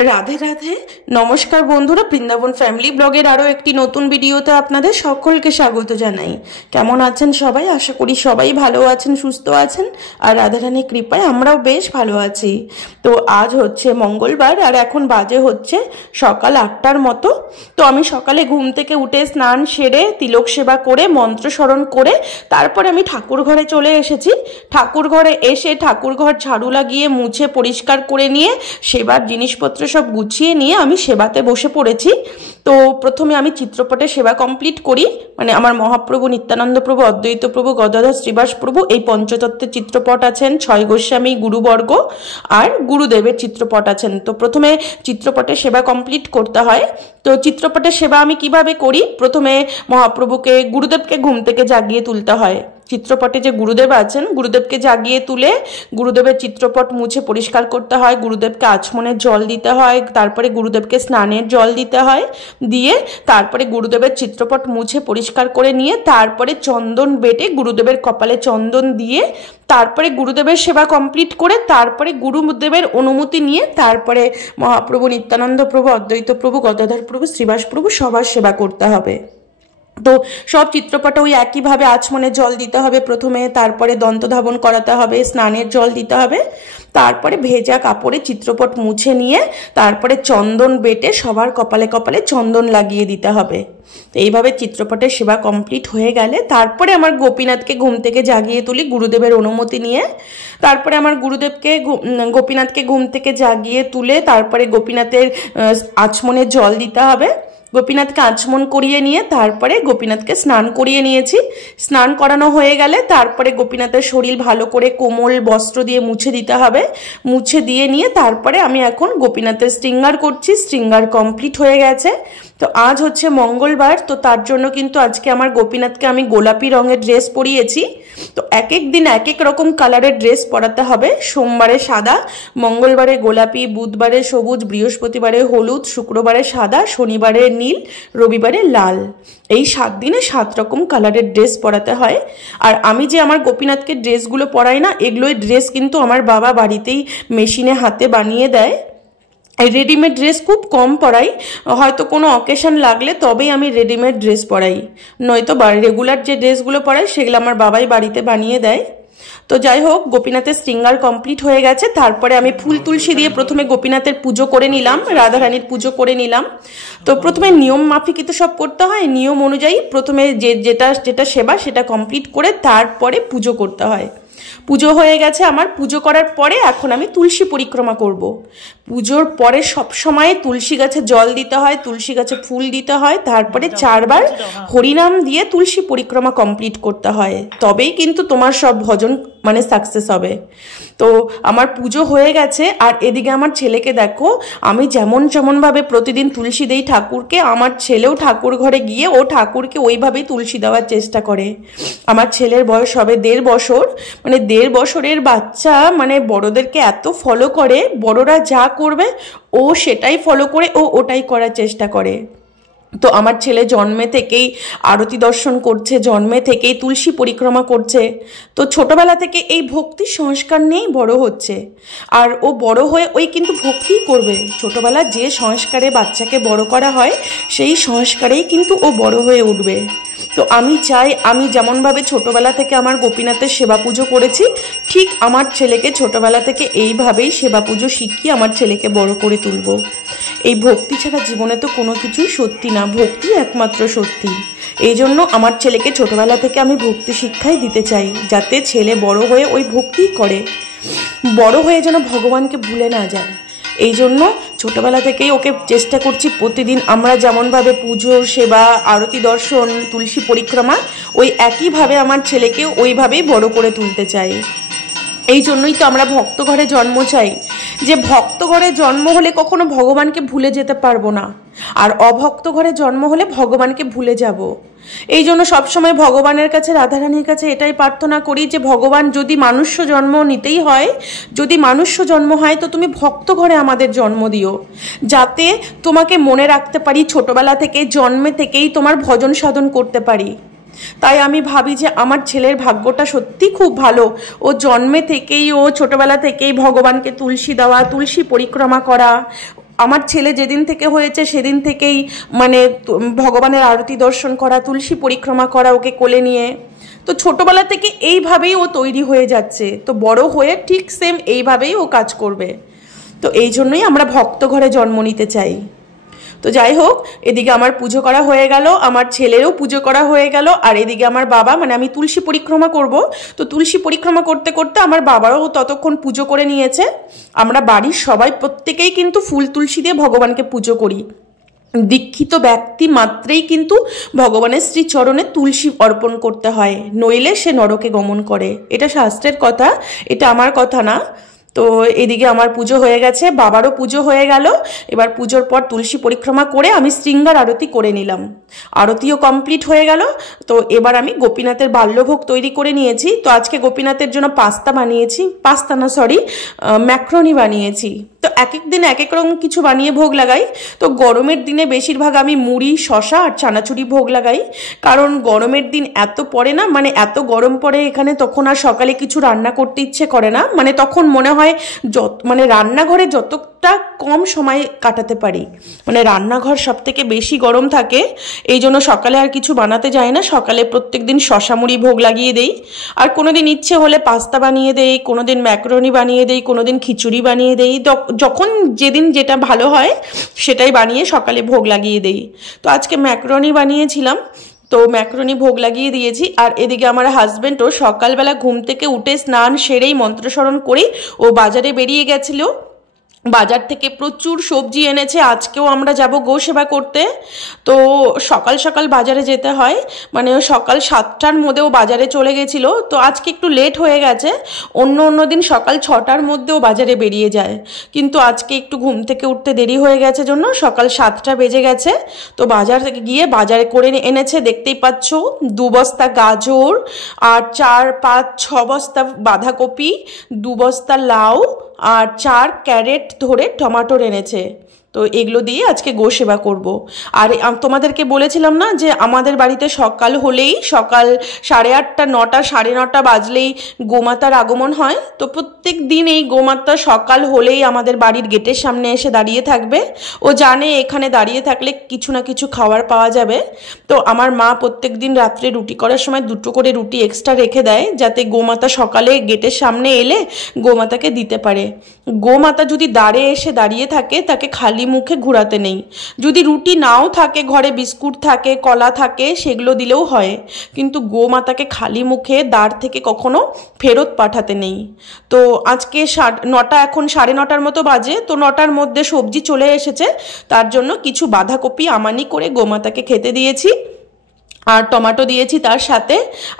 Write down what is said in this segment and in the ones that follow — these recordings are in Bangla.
রাধে রাধে। নমস্কার বন্ধুরা, বৃন্দাবন ফ্যামিলি ব্লগের আরও একটি নতুন ভিডিওতে আপনাদের সকলকে স্বাগত জানাই। কেমন আছেন সবাই? আশা করি সবাই ভালো আছেন, সুস্থ আছেন, আর রাধারানীর কৃপায় আমরাও বেশ ভালো আছি। তো আজ হচ্ছে মঙ্গলবার, আর এখন বাজে হচ্ছে সকাল 8টার মতো। তো আমি সকালে ঘুম থেকে উঠে স্নান সেরে তিলক সেবা করে মন্ত্র স্মরণ করে তারপরে আমি ঠাকুর ঘরে চলে এসেছি। ঠাকুর ঘরে এসে ঠাকুর ঘর ঝাড়ু লাগিয়ে মুছে পরিষ্কার করে নিয়ে সেবার জিনিসপত্র সব গুছিয়ে নিয়ে আমি সেবাতে বসে পড়েছি। তো প্রথমে আমি চিত্রপটে সেবা কমপ্লিট করি, মানে আমার মহাপ্রভু নিত্যানন্দ প্রভু, অদ্বৈত প্রভু, গদাধর শ্রীবাস প্রভু, এই পঞ্চতত্ত্বের চিত্রপট আছেন, 6 গোস্বামী গুরুবর্গ আর গুরুদেবের চিত্রপট আছেন। তো প্রথমে চিত্রপটে সেবা কমপ্লিট করতে হয়। তো চিত্রপটের সেবা আমি কিভাবে করি, প্রথমে মহাপ্রভুকে গুরুদেবকে ঘুম থেকে জাগিয়ে তুলতে হয়। চিত্রপটে যে গুরুদেব আছেন, গুরুদেবকে জাগিয়ে তুলে গুরুদেবের চিত্রপট মুছে পরিষ্কার করতে হয়, গুরুদেবকে আচমনের জল দিতে হয়, তারপরে গুরুদেবকে স্নানের জল দিতে হয়, দিয়ে তারপরে গুরুদেবের চিত্রপট মুছে পরিষ্কার করে নিয়ে তারপরে চন্দন বেটে গুরুদেবের কপালে চন্দন দিয়ে তারপরে গুরুদেবের সেবা কমপ্লিট করে তারপরে গুরুদেবের অনুমতি নিয়ে তারপরে মহাপ্রভু নিত্যানন্দ প্রভু, অদ্বৈত প্রভু, গদাধর প্রভু, শ্রীবাস প্রভু সবার সেবা করতে হবে। তো সব চিত্রপটে ওই একইভাবে আচমনের জল দিতে হবে প্রথমে, তারপরে দন্তধাবন করাতে হবে, স্নানের জল দিতে হবে, তারপরে ভেজা কাপড়ে চিত্রপট মুছে নিয়ে তারপরে চন্দন বেটে সবার কপালে কপালে চন্দন লাগিয়ে দিতে হবে। তো এইভাবে চিত্রপটের সেবা কমপ্লিট হয়ে গেলে তারপরে আমার গোপীনাথকে ঘুম থেকে জাগিয়ে তুলি গুরুদেবের অনুমতি নিয়ে। তারপরে আমার গোপীনাথকে ঘুম থেকে জাগিয়ে তুলে তারপরে গোপীনাথের আচমনের জল দিতে হবে। গোপীনাথকে আচমন করিয়ে নিয়ে তারপরে গোপীনাথকে স্নান করিয়ে নিয়েছি। স্নান করানো হয়ে গেলে তারপরে গোপীনাথের শরীর ভালো করে কোমল বস্ত্র দিয়ে মুছে দিতে হবে। মুছে দিয়ে নিয়ে তারপরে আমি এখন গোপীনাথের শৃঙ্গার করছি। শৃঙ্গার কমপ্লিট হয়ে গেছে। তো আজ হচ্ছে মঙ্গলবার, তো তার জন্য কিন্তু আজকে আমার গোপীনাথকে আমি গোলাপি রঙের ড্রেস পরিয়েছি। তো এক এক দিন এক এক রকম কালারের ড্রেস পরাতে হবে। সোমবারে সাদা, মঙ্গলবারে গোলাপি, বুধবারে সবুজ, বৃহস্পতিবারে হলুদ, শুক্রবারে সাদা, শনিবারে নীল, রবিবারে লাল। এই 7 দিনে 7 রকম কালারের ড্রেস পরাতে হয়। আর আমি যে আমার গোপীনাথকে ড্রেসগুলো পরাই না, এগুলোই ড্রেস কিন্তু আমার বাবা বাড়িতেই মেশিনে হাতে বানিয়ে দেয়। রেডিমেড ড্রেস খুব কম পরাই, হয়তো কোনো অকেশন লাগলে তবেই আমি রেডিমেড ড্রেস পরাই, নয়তো রেগুলার যে ড্রেসগুলো পরাই সেগুলো আমার বাবাই বাড়িতে বানিয়ে দেয়। তো যাই হোক, গোপীনাথের শৃঙ্গার কমপ্লিট হয়ে গেছে। তারপরে আমি ফুল তুলসী দিয়ে প্রথমে গোপীনাথের পুজো করে নিলাম, রাধারানীর পুজো করে নিলাম। তো প্রথমে নিয়ম মাফিকই তো সব করতে হয়, নিয়ম অনুযায়ী প্রথমে যেটা সেবা সেটা কমপ্লিট করে তারপরে পুজো করতে হয়। পুজো হয়ে গেছে আমার। পুজো করার পরে এখন আমি তুলসী পরিক্রমা করব। পুজোর পরে সব সময় তুলসী গাছে জল দিতে হয়, তুলসী গাছে ফুল দিতে হয়, তারপরে 4 বার হরিনাম দিয়ে তুলসী পরিক্রমা কমপ্লিট করতে হয়, তবেই কিন্তু তোমার সব ভজন মানে সাকসেস হবে। তো আমার পুজো হয়ে গেছে। আর এদিকে আমার ছেলেকে দেখো, আমি যেমনভাবে প্রতিদিন তুলসী দেই ঠাকুরকে, আমার ছেলেও ঠাকুর ঘরে গিয়ে ও ঠাকুরকে ওইভাবেই তুলসী দেওয়ার চেষ্টা করে। আমার ছেলের বয়স হবে 1.5 বছর, মানে 1.5 বছরের বাচ্চা মানে বড়দেরকে এত ফলো করে, বড়রা যা করবে ও সেটাই ফলো করে, ও ওটাই করার চেষ্টা করে। তো আমার ছেলে জন্মে থেকেই আরতি দর্শন করছে, জন্মে থেকেই তুলসী পরিক্রমা করছে। তো ছোটবেলা থেকে এই ভক্তি সংস্কার নিয়েই বড় হচ্ছে। আর ও বড় হয়ে ওই কিন্তু ভক্তিই করবে। ছোটবেলা যে সংস্কারে বাচ্চাকে বড় করা হয় সেই সংস্কারেই কিন্তু ও বড় হয়ে উঠবে। তো আমি চাই, আমি যেমনভাবে ছোটবেলা থেকে আমার গোপীনাথের সেবা পুজো করেছি, ঠিক আমার ছেলেকে ছোটবেলা থেকে এইভাবেই সেবা পুজো শিখিয়ে আমার ছেলেকে বড় করে তুলব। এই ভক্তি ছাড়া জীবনে তো কোনো কিছুই সত্যি না, ভক্তি একমাত্র সত্যি। এই জন্য আমার ছেলেকে ছোটবেলা থেকে আমি ভক্তি শিক্ষাই দিতে চাই, যাতে ছেলে বড় হয়ে ওই ভক্তিই করে, বড় হয়ে যেন ভগবানকে ভুলে না যায়। এই জন্য ছোটবেলা থেকেই ওকে চেষ্টা করছি প্রতিদিন আমরা যেমনভাবে পুজো, সেবা, আরতি দর্শন, তুলসী পরিক্রমা, ওই একইভাবে আমার ছেলেকে ওইভাবেই বড় করে তুলতে চাই। এই জন্যই তো আমরা ভক্ত ঘরে জন্ম চাই, যে ভক্ত ঘরে জন্ম হলে কখনো ভগবানকে ভুলে যেতে পারবো না, আর অভক্ত ঘরে জন্ম হলে ভগবানকে ভুলে যাব। এই জন্য সবসময় ভগবানের কাছে, রাধারানীর কাছে এটাই প্রার্থনা করি যে ভগবান, যদি মানুষ্য জন্ম নিতেই হয়, যদি মানুষ্য জন্ম হয় তো তুমি ভক্ত ঘরে আমাদের জন্ম দিও, যাতে তোমাকে মনে রাখতে পারি, ছোটবেলা থেকে জন্মে থেকেই তোমার ভজন সাধন করতে পারি। তাই আমি ভাবি যে আমার ছেলের ভাগ্যটা সত্যি খুব ভালো। ও জন্মে থেকেই, ও ছোটবেলা থেকেই ভগবানকে তুলসী দেওয়া, তুলসী পরিক্রমা করা, আমার ছেলে যেদিন থেকে হয়েছে সেদিন থেকেই মানে ভগবানের আরতি দর্শন করা, তুলসী পরিক্রমা করা ওকে কোলে নিয়ে। তো ছোটবেলা থেকে এইভাবেই ও তৈরি হয়ে যাচ্ছে, তো বড় হয়ে ঠিক সেম এইভাবেই ও কাজ করবে। তো এই জন্যই আমরা ভক্ত ঘরে জন্ম নিতে চাই। তো যাই হোক, এদিকে আমার পুজো করা হয়ে গেল, আমার ছেলেরও পুজো করা হয়ে গেল, আর এদিকে আমার বাবা মানে আমি তুলসী পরিক্রমা করব, তো তুলসী পরিক্রমা করতে করতে আমার বাবারও ততক্ষণ পুজো করে নিয়েছে। আমরা বাড়ির সবাই প্রত্যেকেই কিন্তু ফুল তুলসী দিয়ে ভগবানকে পুজো করি। দীক্ষিত ব্যক্তি মাত্রেই কিন্তু ভগবানের শ্রীচরণে তুলসী অর্পণ করতে হয়, নইলে সে নরকে গমন করে। এটা শাস্ত্রের কথা, এটা আমার কথা না। তো এদিকে আমার পুজো হয়ে গেছে, বাবারও পুজো হয়ে গেল। এবার পুজোর পর তুলসী পরিক্রমা করে আমি শৃঙ্গার আরতি করে নিলাম, আরতিও কমপ্লিট হয়ে গেল। তো এবার আমি গোপীনাথের বাল্যভোগ তৈরি করে নিয়েছি। তো আজকে গোপীনাথের জন্য ম্যাক্রোনি বানিয়েছি। তো এক এক দিন এক এক রকম কিছু বানিয়ে ভোগ লাগাই। তো গরমের দিনে বেশিরভাগ আমি মুড়ি, শশা আর চানাচুরি ভোগ লাগাই, কারণ গরমের দিন এত পড়ে না, মানে এত গরম পড়ে এখানে, তখন আর সকালে কিছু রান্না করতে ইচ্ছে করে না। মানে তখন মনে হয় মানে রান্নাঘরে যতটা কম সময় কাটাতে পারি, মানে রান্নাঘর সব থেকে বেশি গরম থাকে, এই জন্য সকালে আর কিছু বানাতে যায় না। সকালে প্রত্যেক দিন শশা মুড়ি ভোগ লাগিয়ে দেই, আর কোনোদিন ইচ্ছে হলে পাস্তা বানিয়ে দেই, কোনোদিন ম্যাকারনি বানিয়ে দেই, কোনোদিন খিচুড়ি বানিয়ে দেই, যখন যেদিন যেটা ভালো হয় সেটাই বানিয়ে সকালে ভোগ লাগিয়ে দেই। তো আজকে ম্যাকারনি বানিয়েছিলাম, তো ম্যাকারনি ভোগ লাগিয়ে দিয়েছি। আর এদিকে আমার হাজব্যান্ডও সকালবেলা ঘুম থেকে উঠে স্নান সেরেই মন্ত্রস্মরণ করেই ও বাজারে বেরিয়ে গেছিল। বাজার থেকে প্রচুর সবজি এনেছে, আজকেও আমরা যাব গো সেবা করতে। তো সকাল সকাল বাজারে যেতে হয়, মানে সকাল 7টার মধ্যেও বাজারে চলে গেছিলো। তো আজকে একটু লেট হয়ে গেছে, অন্য দিন সকাল 6টার মধ্যেও বাজারে বেরিয়ে যায়, কিন্তু আজকে একটু ঘুম থেকে উঠতে দেরি হয়ে গেছে জন্য সকাল 7টা বেজে গেছে। তো বাজার থেকে গিয়ে বাজারে করে এনেছে, দেখতেই পাচ্ছ 2 বস্তা গাজর, আর 4-5-6 বস্তা বাঁধাকপি, 2 বস্তা লাউ, আর 4 ক্যারেট ধরে টমাটোর এনেছে। তো এগুলো দিয়ে আজকে গো সেবা করব। আর তোমাদেরকে বলেছিলাম না যে আমাদের বাড়িতে সকাল হলেই, সকাল 8:30, 9টা, 9:30 বাজলেই গোমাতার আগমন হয়। তো প্রত্যেক দিন এই গোমাতা সকাল হলেই আমাদের বাড়ির গেটের সামনে এসে দাঁড়িয়ে থাকবে। ও জানে এখানে দাঁড়িয়ে থাকলে কিছু না কিছু খাবার পাওয়া যাবে। তো আমার মা প্রত্যেক দিন রাত্রে রুটি করার সময় 2টো করে রুটি এক্সট্রা রেখে দেয়, যাতে গোমাতা সকালে গেটের সামনে এলে গোমাতাকে দিতে পারে। গোমাতা যদি দ্বারে এসে দাঁড়িয়ে থাকে, তাকে খালি মুখে ঘুরাতে নেই। যদি রুটি নাও থাকে, ঘরে বিস্কুট থাকে, কলা থাকে, সেগুলো দিলেও হয়, কিন্তু গোমাতাকে খালি মুখে দ্বার থেকে কখনো ফেরত পাঠাতে নেই। তো আজকে 9টা, এখন 9:30 মতো বাজে। তো 9টার মধ্যে সবজি চলে এসেছে, তার জন্য কিছু বাঁধাকপি আমানি করে গোমাতাকে খেতে দিয়েছি, আর টমেটো দিয়েছি তার সাথে।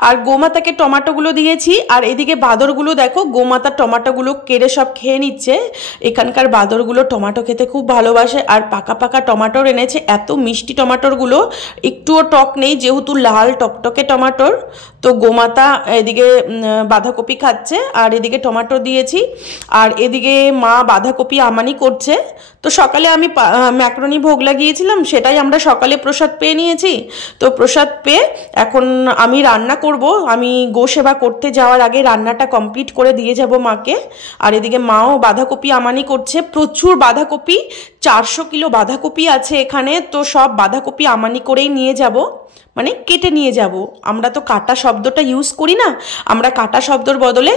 আর গোমাতাকে টমেটোগুলো দিয়েছি, আর এদিকে বাঁদরগুলো দেখো গোমাতার টমেটোগুলো কেড়ে সব খেয়ে নিচ্ছে। এখানকার বাঁদরগুলো টমেটো খেতে খুব ভালোবাসে, আর পাকা পাকা টমেটোর এনেছে, এত মিষ্টি টমেটোরগুলো, একটুও টক নেই, যেহেতু লাল টকটকে টমেটোর। তো গোমাতা এদিকে বাঁধাকপি খাচ্ছে, আর এদিকে টমেটো দিয়েছি, আর এদিকে মা বাঁধাকপি আমানি করছে। তো সকালে আমি ম্যাকারনি ভোগ লাগিয়েছিলাম, সেটাই আমরা সকালে প্রসাদ পেয়ে নিয়েছি। তো প্রসাদ পেয়ে এখন আমি রান্না করব, আমি গো সেবা করতে যাওয়ার আগে রান্নাটা কমপ্লিট করে দিয়ে যাব মাকে। আর এদিকে মাও বাঁধাকপি আমানি করছে, প্রচুর বাঁধাকপি, 400 কিলো বাঁধাকপি আছে এখানে। তো সব বাঁধাকপি আমানি করেই নিয়ে যাব, মানে কেটে নিয়ে যাব। আমরা তো কাটা শব্দটা ইউজ করি না, আমরা কাটা শব্দর বদলে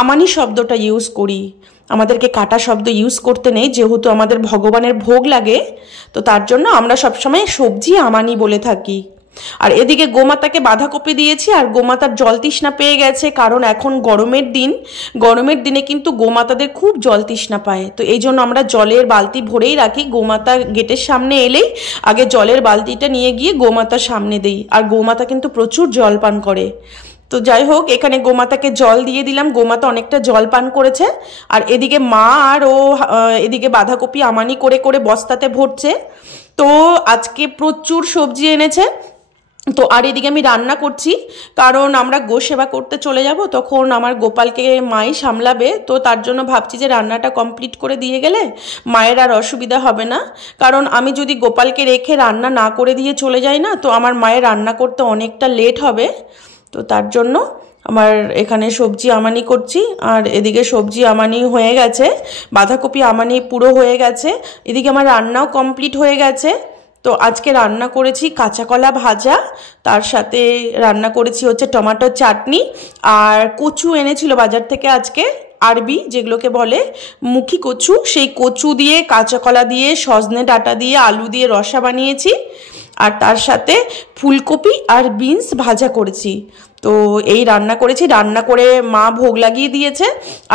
আমানি শব্দটা ইউজ করি। আমাদেরকে কাটা শব্দ ইউজ করতে নেই, যেহেতু আমাদের ভগবানের ভোগ লাগে। তো তার জন্য আমরা সবসময় সবজি আমানি বলে থাকি। আর এদিকে গোমাতাকে বাঁধাকপি দিয়েছি, আর গোমাতার জল তৃষ্ণা পেয়ে গেছে, কারণ এখন গরমের দিনে কিন্তু গোমাতাদের খুব জল তৃষ্ণা পায়। তো এই জন্য আমরা জলের বালতি ভরেই রাখি, গোমাতা গেটের সামনে এলেই আগে জলের বালতিটা নিয়ে গিয়ে গোমাতার সামনে দিই। আর গোমাতা কিন্তু প্রচুর জল পান করে। তো যাই হোক, এখানে গোমাতাকে জল দিয়ে দিলাম, গোমাতা অনেকটা জল পান করেছে। আর এদিকে মা আর এদিকে বাঁধাকপি আমানি করে করে বস্তাতে ভরছে। তো আজকে প্রচুর সবজি এনেছে। তো আর এদিকে আমি রান্না করছি, কারণ আমরা গো সেবা করতে চলে যাব, তখন আমার গোপালকে মাই সামলাবে। তো তার জন্য ভাবছি যে রান্নাটা কমপ্লিট করে দিয়ে গেলে মায়ের আর অসুবিধা হবে না, কারণ আমি যদি গোপালকে রেখে রান্না না করে দিয়ে চলে যাই না, তো আমার মায়ের রান্না করতে অনেকটা লেট হবে। তো তার জন্য আমার এখানে সবজি আমানি করছি, আর এদিকে সবজি আমানি হয়ে গেছে, বাঁধাকপি আমানি পুরো হয়ে গেছে, এদিকে আমার রান্নাও কমপ্লিট হয়ে গেছে। তো আজকে রান্না করেছি কাঁচা কলা ভাজা, তার সাথে রান্না করেছি হচ্ছে টমেটোর চাটনি, আর কচু এনেছিল বাজার থেকে আজকে, আরবি যেগুলোকে বলে মুখী কচু, সেই কচু দিয়ে কাঁচা কলা দিয়ে সজনে ডাঁটা দিয়ে আলু দিয়ে রসা বানিয়েছি, আর তার সাথে ফুলকপি আর বিনস ভাজা করেছি। তো এই রান্না করেছি, রান্না করে মা ভোগ লাগিয়ে দিয়েছে,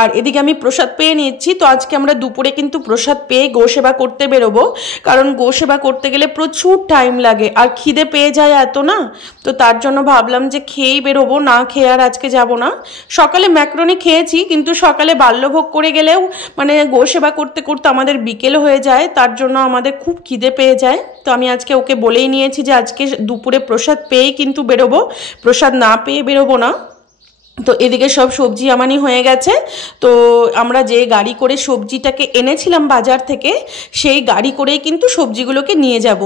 আর এদিকে আমি প্রসাদ পেয়ে নিচ্ছি। তো আজকে আমরা দুপুরে কিন্তু প্রসাদ পেয়ে গোসেবা করতে বেরোবো, কারণ গোসেবা করতে গেলে প্রচুর টাইম লাগে আর খিদে পেয়ে যায় এত না, তো তার জন্য ভাবলাম যে খেয়েই বেরোবো, না খেয়ে আর আজকে যাব না। সকালে ম্যাক্রোনি খেয়েছি, কিন্তু সকালে বাল্যভোগ করে গেলেও মানে গোসেবা করতে করতে আমাদের বিকেল হয়ে যায়, তার জন্য আমাদের খুব খিদে পেয়ে যায়। তো আমি আজকে ওকে বলেই নিয়েছি যে আজকে দুপুরে প্রসাদ পেয়েই কিন্তু বেরোবো, প্রসাদ না পেয়ে বেরোবো না। তো এদিকে সব সবজি আমানি হয়ে গেছে। তো আমরা যে গাড়ি করে সবজিটাকে এনেছিলাম বাজার থেকে, সেই গাড়ি করেই কিন্তু সবজিগুলোকে নিয়ে যাব।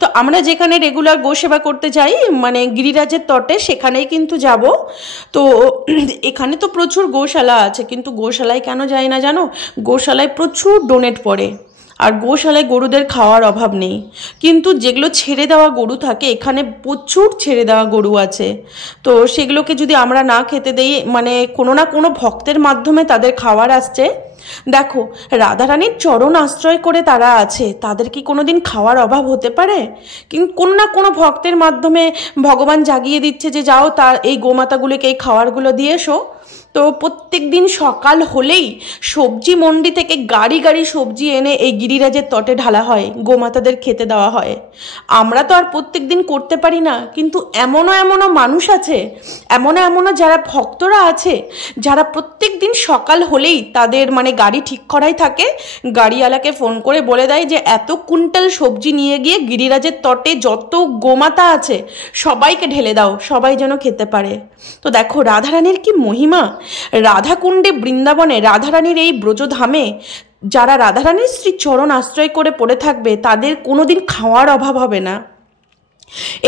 তো আমরা যেখানে রেগুলার গোসেবা করতে যাই মানে গিরিরাজের তটে, সেখানেই কিন্তু যাব। তো এখানে তো প্রচুর গোশালা আছে, কিন্তু গোশালায় কেন যাই না জানো, গোশালায় প্রচুর ডোনেট পড়ে, আর গোশালায় গরুদের খাওয়ার অভাব নেই, কিন্তু যেগুলো ছেড়ে দেওয়া গরু থাকে এখানে প্রচুর ছেড়ে দেওয়া গরু আছে। তো সেগুলোকে যদি আমরা না খেতে দেই, মানে কোনো না কোনো ভক্তের মাধ্যমে তাদের খাওয়ার আসছে। দেখো, রাধারানীর চরণ আশ্রয় করে তারা আছে, তাদের কি কোনোদিন খাওয়ার অভাব হতে পারে? কিন্তু কোনো না কোনো ভক্তের মাধ্যমে ভগবান জাগিয়ে দিচ্ছে যে যাও তার এই গোমাতাগুলোকে এই খাওয়ারগুলো দিয়ে এসো। তো প্রত্যেক দিন সকাল হলেই সবজি মন্ডি থেকে গাড়ি গাড়ি সবজি এনে এই গিরিরাজের তটে ঢালা হয়, গোমাতাদের খেতে দেওয়া হয়। আমরা তো আর প্রত্যেক দিন করতে পারি না, কিন্তু এমনও মানুষ আছে, এমনও যারা ভক্তরা আছে, যারা প্রত্যেক দিন সকাল হলেই তাদের মানে গাড়ি ঠিক করাই থাকে, গাড়িওয়ালাকে ফোন করে বলে দেয় যে এত কুইন্টাল সবজি নিয়ে গিয়ে গিরিরাজের তটে যত গোমাতা আছে সবাইকে ঢেলে দাও, সবাই যেন খেতে পারে। তো দেখো রাধারানীর কি মহিমা, রাধাকুণ্ডে বৃন্দাবনে রাধারানীর এই ব্রজধামে যারা রাধারানীর শ্রী চরণ আশ্রয় করে পড়ে থাকবে তাদের কোনোদিন খাওয়ার অভাব হবে না।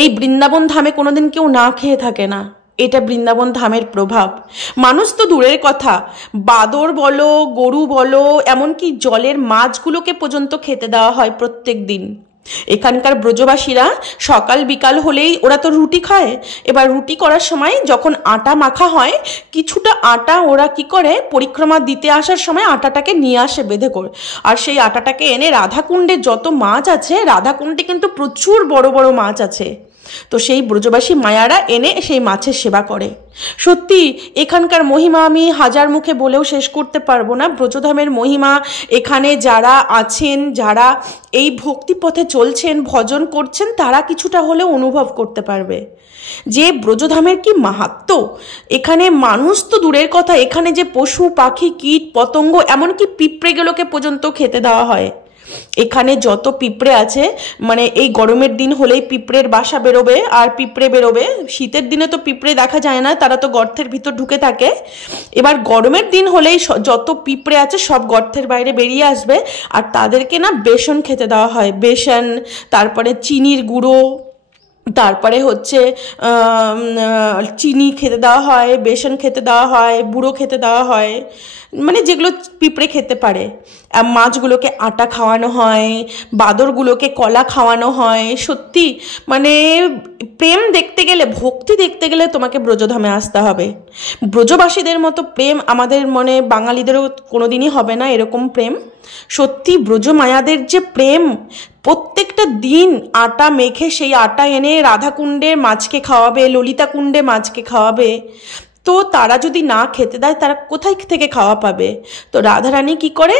এই বৃন্দাবন ধামে কোনোদিন কেউ না খেয়ে থাকে না, এটা বৃন্দাবন ধামের প্রভাব। মানুষ তো দূরের কথা, বাদর বলো, গরু বলো, এমনকি জলের মাছগুলোকে পর্যন্ত খেতে দেওয়া হয় প্রত্যেক দিন। এখানকার ব্রজবাসীরা সকাল বিকাল হলেই ওরা তো রুটি খায়, এবার রুটি করার সময় যখন আটা মাখা হয়, কিছুটা আটা ওরা কি করে পরিক্রমা দিতে আসার সময় আটাটাকে নিয়ে আসে বেঁধে করে, আর সেই আটাটাকে এনে রাধাকুণ্ডে যত মাছ আছে, রাধাকুণ্ডে কিন্তু প্রচুর বড় বড় মাছ আছে, তো সেই ব্রজবাসী মায়ারা এনে সেই মাছের সেবা করে। সত্যি এখানকার মহিমা আমি হাজার মুখে বলেও শেষ করতে পারবো না। ব্রজধামের মহিমা এখানে যারা আছেন, যারা এই ভক্তিপথে চলছেন, ভজন করছেন, তারা কিছুটা হলেও অনুভব করতে পারবে যে ব্রজধামের কি মাহাত্ম্য। এখানে মানুষ তো দূরের কথা, এখানে যে পশু পাখি কীট পতঙ্গ এমনকি পিঁপড়েগুলোকে পর্যন্ত খেতে দেওয়া হয়। এখানে যত পিঁপড়ে আছে, মানে এই গরমের দিন হলেই পিঁপড়ের বাসা বেরোবে আর পিঁপড়ে বেরোবে, শীতের দিনে তো পিঁপড়ে দেখা যায় না, তারা তো গর্তের ভিতর ঢুকে থাকে। এবার গরমের দিন হলেই যত পিঁপড়ে আছে সব গর্তের বাইরে বেরিয়ে আসবে, আর তাদেরকে না বেসন খেতে দেওয়া হয়, বেসন, তারপরে চিনির গুঁড়ো, তারপরে হচ্ছে চিনি খেতে দেওয়া হয়, বেসন খেতে দেওয়া হয়, বুড়ো খেতে দেওয়া হয়, মানে যেগুলো পিঁপড়ে খেতে পারে। মাছগুলোকে আটা খাওয়ানো হয়, বাদরগুলোকে কলা খাওয়ানো হয়। সত্যি মানে প্রেম দেখতে গেলে, ভক্তি দেখতে গেলে তোমাকে ব্রজধামে আসতে হবে। ব্রজবাসীদের মতো প্রেম আমাদের মনে বাঙালিদেরও কোনোদিনই হবে না এরকম প্রেম। সত্যি ব্রজমায়াদের যে প্রেম, প্রত্যেকটা দিন আটা মেখে সেই আটা এনে রাধাকুণ্ডের মাছকে খাওয়াবে, ললিতা কুণ্ডে মাছকে খাওয়াবে। তো তারা যদি না খেতে দেয় তারা কোথায় থেকে খাওয়া পাবে? তো রাধারানী কি করে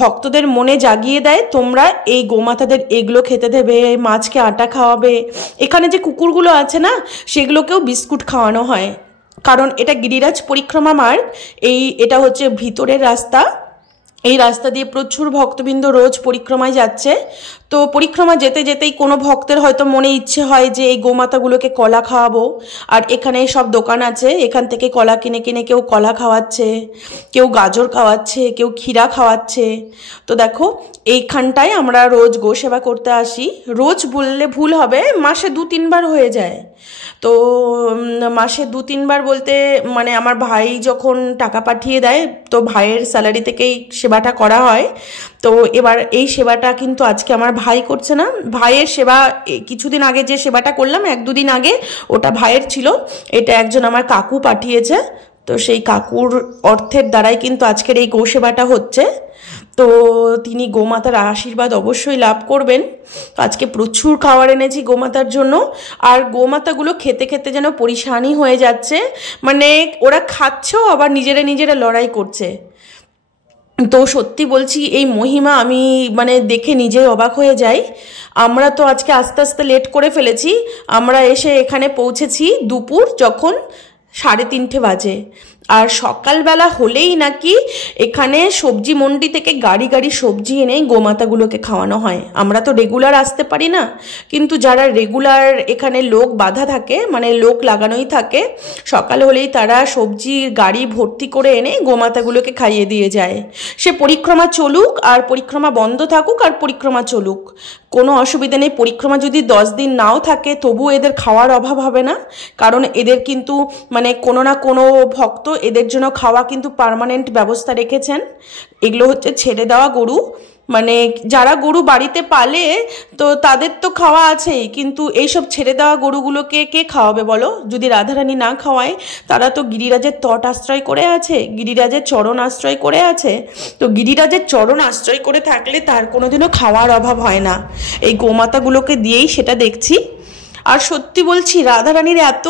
ভক্তদের মনে জাগিয়ে দেয়, তোমরা এই গোমাতাদের এগুলো খেতে দেবে, মাছকে আটা খাওয়াবে। এখানে যে কুকুরগুলো আছে না, সেগুলোকেও বিস্কুট খাওয়ানো হয়, কারণ এটা গিরিরাজ পরিক্রমা মার্গ, এটা হচ্ছে ভিতরের রাস্তা। এই রাস্তা দিয়ে প্রচুর ভক্তবৃন্দ রোজ পরিক্রমায় যাচ্ছে। তো পরিক্রমা যেতে যেতেই কোনো ভক্তের হয়তো মনে ইচ্ছে হয় যে এই গোমাতাগুলোকে কলা খাওয়াবো, আর এখানে সব দোকান আছে, এখান থেকে কলা কিনে কিনে কেউ কলা খাওয়াচ্ছে, কেউ গাজর খাওয়াচ্ছে, কেউ ক্ষীরা খাওয়াচ্ছে। তো দেখো এইখানটায় আমরা রোজ গোসেবা করতে আসি, রোজ বললে ভুল হবে, মাসে 2-3 বার হয়ে যায়। তো মাসে 2-3 বার বলতে মানে আমার ভাই যখন টাকা পাঠিয়ে দেয় তো ভাইয়ের স্যালারি থেকেই সেবাটা করা হয়। তো এবার এই সেবাটা কিন্তু আজকে আমার ভাই করছে না, ভাইয়ের সেবা কিছুদিন আগে যে সেবাটা করলাম 1-2 দিন আগে ওটা ভাইয়ের ছিল, এটা একজন আমার কাকু পাঠিয়েছে। তো সেই কাকুর অর্থের দ্বারাই কিন্তু আজকের এই গোসেবাটা হচ্ছে। তো তিনি গোমাতার আশীর্বাদ অবশ্যই লাভ করবেন। তো আজকে প্রচুর খাবার এনেছি গোমাতার জন্য, আর গোমাতাগুলো খেতে খেতে যেন পরিশানই হয়ে যাচ্ছে, মানে ওরা খাচ্ছেও আবার নিজেরা লড়াই করছে। তো সত্যি বলছি এই মহিমা আমি মানে দেখে নিজেই অবাক হয়ে যাই। আমরা তো আজকে আস্তে আস্তে লেট করে ফেলেছি, আমরা এসে এখানে পৌঁছেছি দুপুর যখন 3:30 বাজে। আর সকালবেলা হলেই নাকি এখানে সবজি মন্ডি থেকে গাড়ি গাড়ি সবজি এনে গোমাতাগুলোকে খাওয়ানো হয়। আমরা তো রেগুলার আসতে পারি না, কিন্তু যারা রেগুলার এখানে লোক বাঁধা থাকে মানে লোক লাগানোই থাকে, সকাল হলেই তারা সবজির গাড়ি ভর্তি করে এনে গোমাতাগুলোকে খাইয়ে দিয়ে যায়। সে পরিক্রমা চলুক আর পরিক্রমা বন্ধ থাকুক আর পরিক্রমা চলুক, কোনো অসুবিধা নেই। পরিক্রমা যদি 10 দিন নাও থাকে তবু এদের খাওয়ার অভাব হবে না, কারণ এদের কিন্তু মানে কোনো না কোনো ভক্ত এদের জন্য খাওয়া কিন্তু পার্মানেন্ট ব্যবস্থা রেখেছেন। এগুলো হচ্ছে ছেড়ে দেওয়া গরু, মানে যারা গরু বাড়িতে পালে তো তাদের তো খাওয়া আছেই, কিন্তু এইসব ছেড়ে দেওয়া গরুগুলোকে কে খাওয়াবে বলো? যদি রাধারানী না খাওয়ায়, তারা তো গিরিরাজের তট আশ্রয় করে আছে, গিরিরাজের চরণ আশ্রয় করে আছে। তো গিরিরাজের চরণ আশ্রয় করে থাকলে তার কোনোদিনও খাওয়ার অভাব হয় না, এই গোমাতাগুলোকে দিয়েই সেটা দেখছি। আর সত্যি বলছি রাধারানীর এত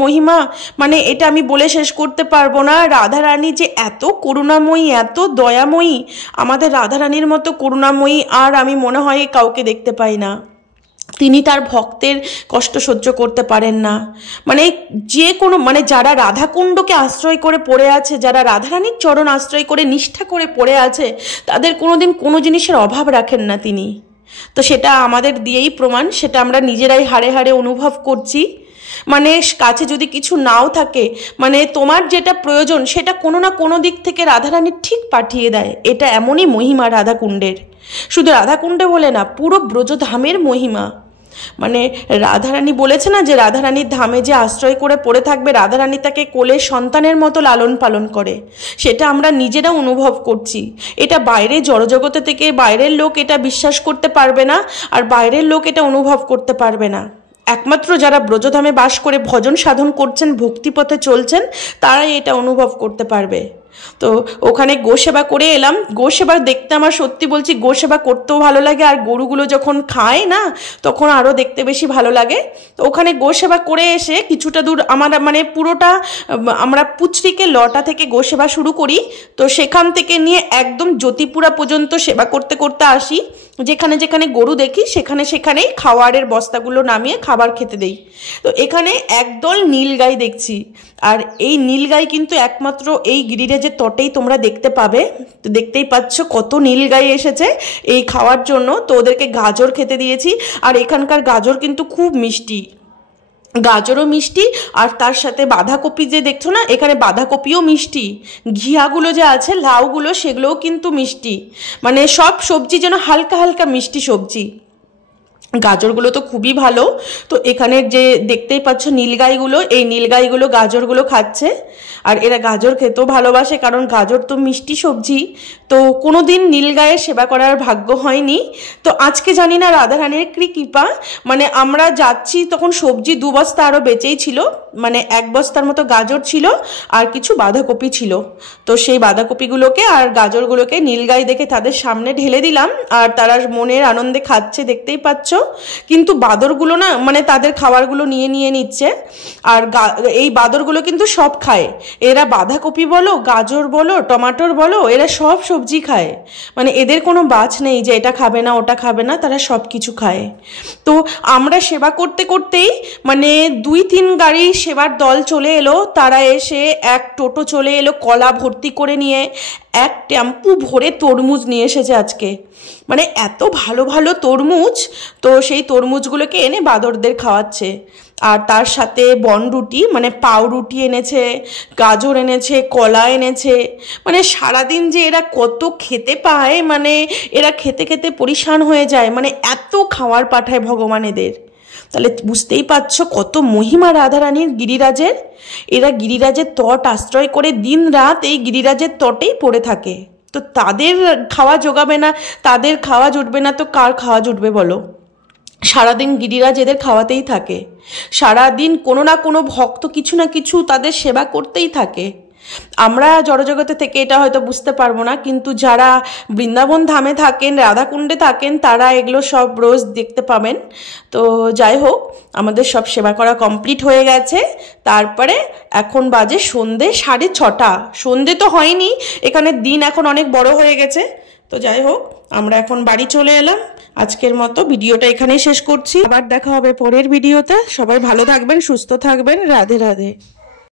মহিমা মানে এটা আমি বলে শেষ করতে পারবো না। রাধারানী যে এত করুণাময়ী, এত দয়াময়ী, আমাদের রাধারানীর মতো করুণাময়ী আর আমি মনে হয় কাউকে দেখতে পাই না। তিনি তার ভক্তের কষ্ট সহ্য করতে পারেন না, মানে যে কোনো মানে যারা রাধাকুণ্ডকে আশ্রয় করে পড়ে আছে, যারা রাধারানীর চরণ আশ্রয় করে নিষ্ঠা করে পড়ে আছে, তাদের কোনোদিন কোনো জিনিসের অভাব রাখেন না তিনি। তো সেটা আমাদের দিয়েই প্রমাণ, সেটা আমরা নিজেরাই হাড়ে হাড়ে অনুভব করছি। মানে কাছে যদি কিছু নাও থাকে, মানে তোমার যেটা প্রয়োজন সেটা কোনো না কোনো দিক থেকে রাধারানী ঠিক পাঠিয়ে দেয়। এটা এমনই মহিমা রাধাকুণ্ডের, শুধু রাধাকুণ্ডে বলে না, পুরো ব্রজধামের মহিমা। মানে রাধারানী বলেছে না যে রাধারানীর ধামে যে আশ্রয় করে পড়ে থাকবে, রাধারানী তাকে কোলের সন্তানের মতো লালন পালন করে, সেটা আমরা নিজেরা অনুভব করছি। এটা বাইরে জড়জগতে থেকে বাইরের লোক এটা বিশ্বাস করতে পারবে না, আর বাইরের লোক এটা অনুভব করতে পারবে না। একমাত্র যারা ব্রজধামে বাস করে ভজন সাধন করছেন, ভক্তিপথে চলছেন, তারাই এটা অনুভব করতে পারবে। তো ওখানে গোসেবা করে এলাম। গোসেবা দেখতে আমার সত্যি বলছি গোসেবা করতেও ভালো লাগে, আর গরুগুলো যখন খায় না তখন আরও দেখতে বেশি ভালো লাগে। তো ওখানে গোসেবা করে এসে কিছুটা দূর আমার মানে পুরোটা আমরা পুচরিকে লটা থেকে গোসেবা শুরু করি, তো সেখান থেকে নিয়ে একদম জ্যোতিপুরা পর্যন্ত সেবা করতে করতে আসি। যেখানে যেখানে গরু দেখি সেখানেই খাবারের বস্তাগুলো নামিয়ে খাবার খেতে দেই। তো এখানে একদল নীলগাই দেখছি, আর এই নীলগাই কিন্তু একমাত্র এই গিরিরাজের তটেই তোমরা দেখতে পাবে। তো দেখতেই পাচ্ছ কত নীলগাই এসেছে এই খাওয়ার জন্য। তো ওদেরকে গাজর খেতে দিয়েছি, আর এখানকার গাজর কিন্তু খুব মিষ্টি, গাজরও মিষ্টি, আর তার সাথে বাঁধাকপি যে দেখছো না, এখানে বাঁধাকপিও মিষ্টি, ঘিয়াগুলো যে আছে লাউগুলো সেগুলোও কিন্তু মিষ্টি, মানে সব সবজি যেন হালকা হালকা মিষ্টি সবজি। গাজরগুলো তো খুবই ভালো। তো এখানে যে দেখতেই পাচ্ছ নীলগাইগুলো, এই নীলগাইগুলো গাজরগুলো খাচ্ছে, আর এরা গাজর খেতেও ভালোবাসে কারণ গাজর তো মিষ্টি সবজি। তো কোনো দিন নীলগাইয়ের সেবা করার ভাগ্য হয়নি। তো আজকে জানি না রাধারানীর কি কৃপা, মানে আমরা যাচ্ছি তখন সবজি 2 বস্তা আরও বেঁচেই ছিল, মানে 1 বস্তার মতো গাজর ছিল আর কিছু বাঁধাকপি ছিল। তো সেই বাঁধাকপিগুলোকে আর গাজরগুলোকে নীলগাই দেখে তাদের সামনে ঢেলে দিলাম, আর তারা মনের আনন্দে খাচ্ছে দেখতেই পাচ্ছ। কিন্তু বাঁদরগুলো না মানে তাদের খাবারগুলো নিয়ে নিয়ে নিচ্ছে, আর এই বাঁদরগুলো কিন্তু সব খায়। এরা বাঁধাকপি বলো, গাজর বলো, টমাটোর বলো, এরা সব সবজি খায়, মানে এদের কোনো বাছ নেই যে এটা খাবে না ওটা খাবে না, তারা সব কিছু খায়। তো আমরা সেবা করতে করতেই মানে 2-3 গাড়ি সেবার দল চলে এলো, তারা এসে এক টোটো চলে এলো কলা ভর্তি করে নিয়ে, এক টেম্পু ভরে তরমুজ নিয়ে এসেছে আজকে, মানে এত ভালো ভালো তরমুজ। তো সেই তরমুজগুলোকে এনে বাঁদরদের খাওয়াচ্ছে, আর তার সাথে বনরুটি মানে পাউরুটি এনেছে, গাজর এনেছে, কলা এনেছে। মানে সারাদিন যে এরা কত খেতে পায়, মানে এরা খেতে খেতে পরিশান হয়ে যায়, মানে এত খাওয়ার পাঠায় ভগবান এদের। তাহলে বুঝতেই পারছো কত মহিমা রাধারানীর গিরিরাজের। এরা গিরিরাজের তট আশ্রয় করে দিন রাত এই গিরিরাজের তটেই পড়ে থাকে। তো তাদের খাওয়া জোগাবে না, তাদের খাওয়া জুটবে না তো কার খাওয়া জুটবে বলো? সারাদিন গিরিরাজ এদের খাওয়াতেই থাকে, সারাদিন কোনো না কোনো ভক্ত কিছু না কিছু তাদের সেবা করতেই থাকে। আমরা জড়জগতে থেকে এটা হয়তো বুঝতে পারবো না, কিন্তু যারা বৃন্দাবন ধামে থাকেন, রাধাকুণ্ডে থাকেন, তারা এগুলো সব রোজ দেখতে পাবেন। তো যাই হোক, আমাদের সব সেবা করা কমপ্লিট হয়ে গেছে। তারপরে এখন বাজে সন্ধে 6:30। সন্ধে তো হয়নি, এখানে দিন এখন অনেক বড় হয়ে গেছে। তো যাই হোক, আমরা এখন বাড়ি চলে এলাম। আজকের মতো ভিডিওটা এখানেই শেষ করছি, আবার দেখা হবে পরের ভিডিওতে। সবাই ভালো থাকবেন, সুস্থ থাকবেন। রাধে রাধে।